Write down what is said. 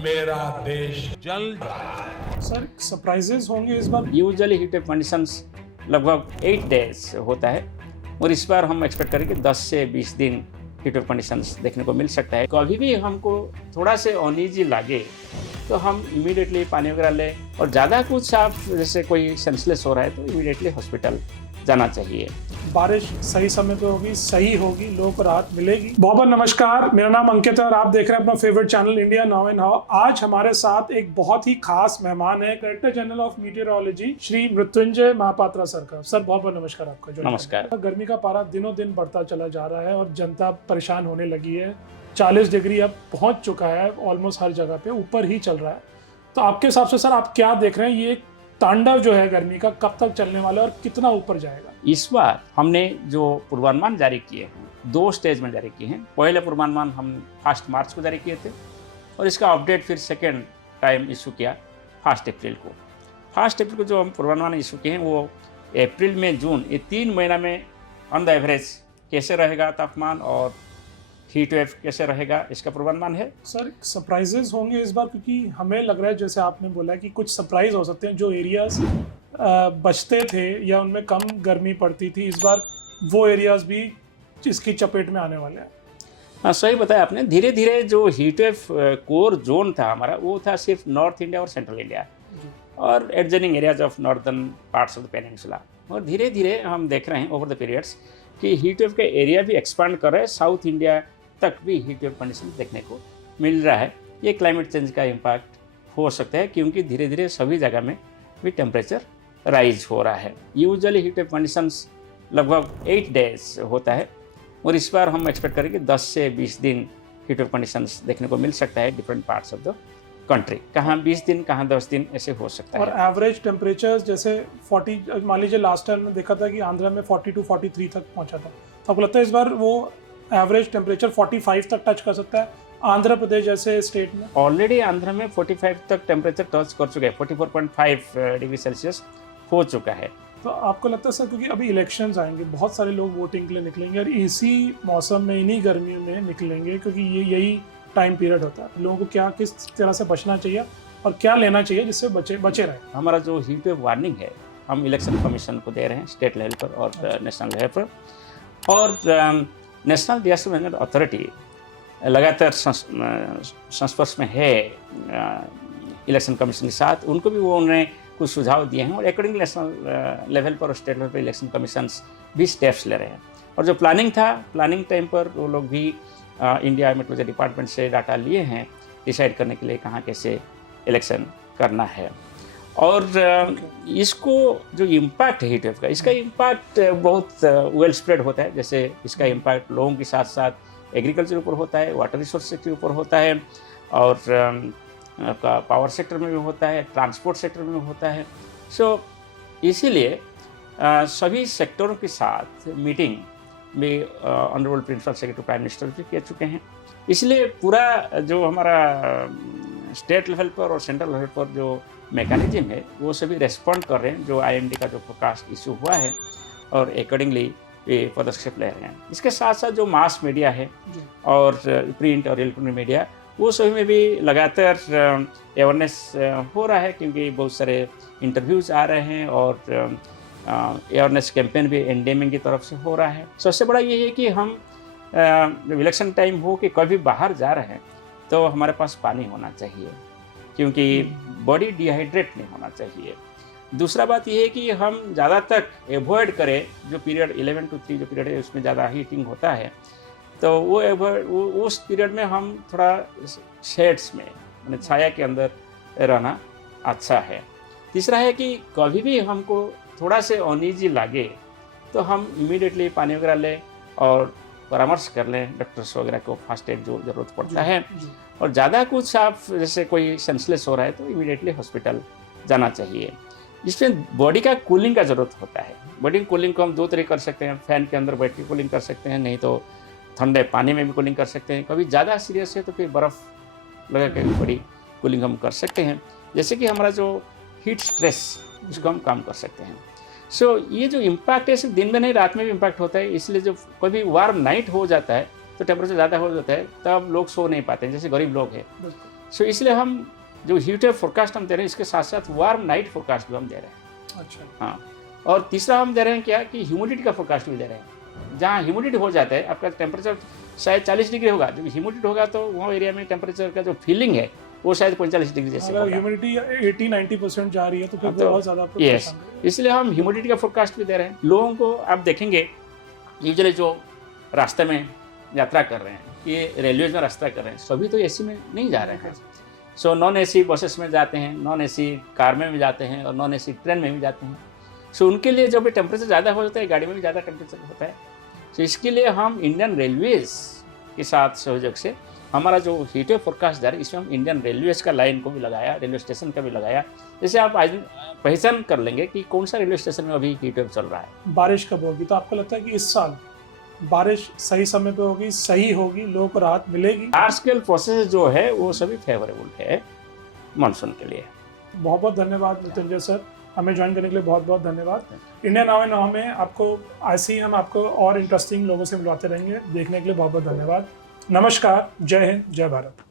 मेरा देश जल रहा है। सर सरप्राइजेस होंगे इस बार? यूजुअली हीट वेव कंडीशंस लगभग 8 डेज होता है और इस बार हम एक्सपेक्ट करें कि 10 से 20 दिन हीट वेव कंडीशंस देखने को मिल सकता है। कभी भी हमको थोड़ा से अनईजी लागे तो हम इमीडिएटली पानी वगैरह लें और ज़्यादा कुछ आप जैसे कोई सेंसलेस हो रहा है तो इमीडिएटली हॉस्पिटल जाना चाहिए। बारिश सही समय पे होगी, सही होगी, लोगों को राहत मिलेगी। बहुत बहुत नमस्कार, मेरा नाम अंकित है और आप देख रहे हैं अपना favourite channel India now and how. आज हमारे साथ एक बहुत ही खास मेहमान है, director general of meteorology Shri Mrityunjay Mohapatra sir का। सर बहुत बहुत नमस्कार आपका। जो नमस्कार। गर्मी का पारा दिनों दिन बढ़ता चला जा रहा है और जनता परेशान होने लगी है। 40 डिग्री अब पहुंच चुका है, ऑलमोस्ट हर जगह पे ऊपर ही चल रहा है। तो आपके हिसाब से सर आप क्या देख रहे हैं, ये तांडव जो है गर्मी का कब तक चलने वाला है और कितना ऊपर जाएगा? इस बार हमने जो पूर्वानुमान जारी किए हैं 2 स्टेज में जारी किए हैं। पहले पूर्वानुमान हम 1 मार्च को जारी किए थे और इसका अपडेट फिर सेकेंड टाइम इशू किया 1 अप्रैल को। 1 अप्रैल को जो हम पूर्वानुमान इशू किए हैं वो अप्रैल में जून ये 3 महीना में ऑन द एवरेज कैसे रहेगा तापमान और हीट वेव कैसे रहेगा इसका पूर्वानुमान है। सर सरप्राइजेस होंगे इस बार, क्योंकि हमें लग रहा है जैसे आपने बोला कि कुछ सरप्राइज हो सकते हैं। जो एरियाज बचते थे या उनमें कम गर्मी पड़ती थी, इस बार वो एरियाज भी इसकी चपेट में आने वाले हैं। हाँ सही बताया आपने। धीरे धीरे जो हीट वेव कोर जोन था हमारा वो था सिर्फ नॉर्थ इंडिया और सेंट्रल इंडिया और adjoining areas of northern parts of the peninsula. और धीरे धीरे हम देख रहे हैं ओवर द पीरियड्स कि हीट वेव का एरिया भी एक्सपांड कर रहा है। साउथ इंडिया तक भी हीट वेव कंडीशन देखने को मिल रहा है। ये क्लाइमेट चेंज का इम्पैक्ट हो सकता है क्योंकि धीरे धीरे सभी जगह में भी टेम्परेचर राइज हो रहा है। यूजुअली हीट वेव कंडीशंस लगभग 8 डेज होता है और इस बार हम एक्सपेक्ट करें कि 10 से 20 दिन हीट वेव कंडीशंस देखने को मिल सकता है different parts of the country. कहाँ 20 दिन, कहाँ 10 दिन ऐसे हो सकता है। और एवरेज टेम्परेचर जैसे 40, मान लीजिए लास्ट टाइम में देखा था कि आंध्रा में 42 43 तक पहुंचा था, तो आपको लगता है इस बार वो एवरेज टेम्परेचर 45 तक टच कर सकता है आंध्र प्रदेश जैसे स्टेट में? ऑलरेडी आंध्र में 45 तक टेम्परेचर टच कर चुका है, 44.5 डिग्री सेल्सियस हो चुका है। तो आपको लगता है सर, क्योंकि अभी इलेक्शंस आएंगे, बहुत सारे लोग वोटिंग के लिए निकलेंगे और इसी मौसम में, इन्हीं गर्मियों में निकलेंगे, क्योंकि यही टाइम पीरियड होता है, लोगों को क्या किस तरह से बचना चाहिए और क्या लेना चाहिए जिससे बचे रहे? हमारा जो हीट वेव वार्निंग है हम इलेक्शन कमीशन को दे रहे हैं स्टेट लेवल पर और नेशनल लेवल पर। और नेशनल डिजास्टर मैनेजमेंट अथॉरिटी लगातार संस्पर्श में है इलेक्शन कमीशन के साथ। उनको भी उन्होंने कुछ सुझाव दिए हैं और अकॉर्डिंग नेशनल लेवल पर और स्टेट लेवल पर इलेक्शन कमीशंस भी स्टेप्स ले रहे हैं। और जो प्लानिंग था, प्लानिंग टाइम पर वो लोग भी इंडिया मेट्रोलॉजी डिपार्टमेंट से डाटा लिए हैं डिसाइड करने के लिए कहाँ कैसे इलेक्शन करना है। और इसको जो इम्पैक्ट है हीट वेव का, इसका इम्पैक्ट बहुत वेल स्प्रेड होता है। जैसे इसका इम्पैक्ट लोगों के साथ साथ एग्रीकल्चर ऊपर होता है, वाटर रिसोर्स के ऊपर होता है और आपका पावर सेक्टर में भी होता है, ट्रांसपोर्ट सेक्टर में भी होता है। सो इसीलिए सभी सेक्टरों के साथ मीटिंग में honourable principal secretary prime minister भी कर चुके हैं। इसलिए पूरा जो हमारा स्टेट लेवल पर और सेंट्रल लेवल पर जो मैकेनिज्म है वो सभी रेस्पॉन्ड कर रहे हैं जो IMD का जो फोरकास्ट इशू हुआ है और अकॉर्डिंगली ये पदक्षेप ले रहे हैं। इसके साथ साथ जो मास मीडिया है और प्रिंट और इलेक्ट्रॉनिक मीडिया वो सभी में भी लगातार अवेयरनेस हो रहा है क्योंकि बहुत सारे इंटरव्यूज़ आ रहे हैं और अवेयरनेस कैंपेन भी एनडीएमए की तरफ से हो रहा है। सबसे बड़ा ये है कि हम इलेक्शन टाइम हो कि कभी बाहर जा रहे हैं तो हमारे पास पानी होना चाहिए क्योंकि बॉडी डिहाइड्रेट नहीं होना चाहिए। दूसरा बात यह है कि हम ज़्यादा तक एवॉइड करें जो पीरियड 11 to 3 जो पीरियड है उसमें ज़्यादा हीटिंग होता है, तो वो उस पीरियड में हम थोड़ा शेड्स में यानी छाया के अंदर रहना अच्छा है। तीसरा है कि कभी भी हमको थोड़ा से अनईजी लागे तो हम इमीडिएटली पानी वगैरह लें और परामर्श कर लें डॉक्टर्स वगैरह को, फर्स्ट एड जो ज़रूरत पड़ता है। और ज़्यादा कुछ आप जैसे कोई सेंसलेस हो रहा है तो इमीडिएटली हॉस्पिटल जाना चाहिए। इसमें बॉडी का कूलिंग का ज़रूरत होता है। बॉडी कूलिंग को हम 2 तरीके कर सकते हैं, फैन के अंदर बैठ के कूलिंग कर सकते हैं, नहीं तो ठंडे पानी में भी कूलिंग कर सकते हैं। कभी ज़्यादा सीरियस है तो फिर बर्फ़ लगा के बॉडी कूलिंग हम कर सकते हैं। जैसे कि हमारा जो हीट स्ट्रेस इसको हम कम कर सकते हैं। सो ये जो इम्पैक्ट है सिर्फ दिन में नहीं रात में भी इम्पैक्ट होता है। इसलिए जब कभी वार्म नाइट हो जाता है तो टेम्परेचर ज़्यादा हो जाता है तब लोग सो नहीं पाते हैं, जैसे गरीब लोग हैं सो इसलिए हम जो हीट वेव फोरकास्ट हम दे रहे हैं, इसके साथ साथ वार्म नाइट फोरकास्ट भी हम दे रहे हैं। अच्छा, हाँ, और तीसरा हम दे रहे हैं क्या कि ह्यूमिडिटी का फोरकास्ट भी दे रहे हैं। जहाँ ह्यूमिडिटी हो जाता है, आपका टेम्परेचर शायद 40 डिग्री होगा, जब ह्यूमिडिटी होगा तो वो एरिया में टेम्परेचर का जो फीलिंग है वो शायद 45 डिग्री जैसे अगर होगा। ह्यूमिडिटी 80-90% जा रही है तो फिर हाँ, तो बहुत ज़्यादा आपको यस, परेशान करेगा। इसलिए हम ह्यूमिडिटी का फोरकास्ट भी दे रहे हैं। लोगों को आप देखेंगे यूजुअली जो रास्ते में यात्रा कर रहे हैं, ये रेलवेज में रास्ता कर रहे हैं, सभी तो एसी में नहीं जा रहे हैं। सो नॉन एसी बसेस में जाते हैं, नॉन एसी कार में भी जाते हैं और नॉन एसी ट्रेन में भी जाते हैं। सो उनके लिए जब टेम्परेचर ज़्यादा हो जाता है, गाड़ी में भी ज़्यादा टेम्परेचर होता है। तो इसके लिए हम इंडियन रेलवेज के साथ सहयोग से हमारा जो हीट वेव फोरकास्ट है, इसमें हम इंडियन रेलवेज का लाइन को भी लगाया, रेलवे स्टेशन का भी लगाया। जैसे आप आज पहचान कर लेंगे कि कौन सा रेलवे स्टेशन में अभी हीट वेव चल रहा है। बारिश कब होगी, तो आपको लगता है कि इस साल बारिश सही समय पे होगी, सही होगी, लोगों को राहत मिलेगी? लार्ज स्केल प्रोसेस जो है वो सभी फेवरेबल है मानसून के लिए। बहुत बहुत धन्यवाद मृत्युंजय सर, हमें ज्वाइन करने के लिए बहुत बहुत धन्यवाद। इंडिया नाउ एंड नाउ में आपको ऐसे ही हम आपको और इंटरेस्टिंग लोगों से मिलवाते रहेंगे। देखने के लिए बहुत बहुत धन्यवाद। नमस्कार, जय हिंद, जय भारत।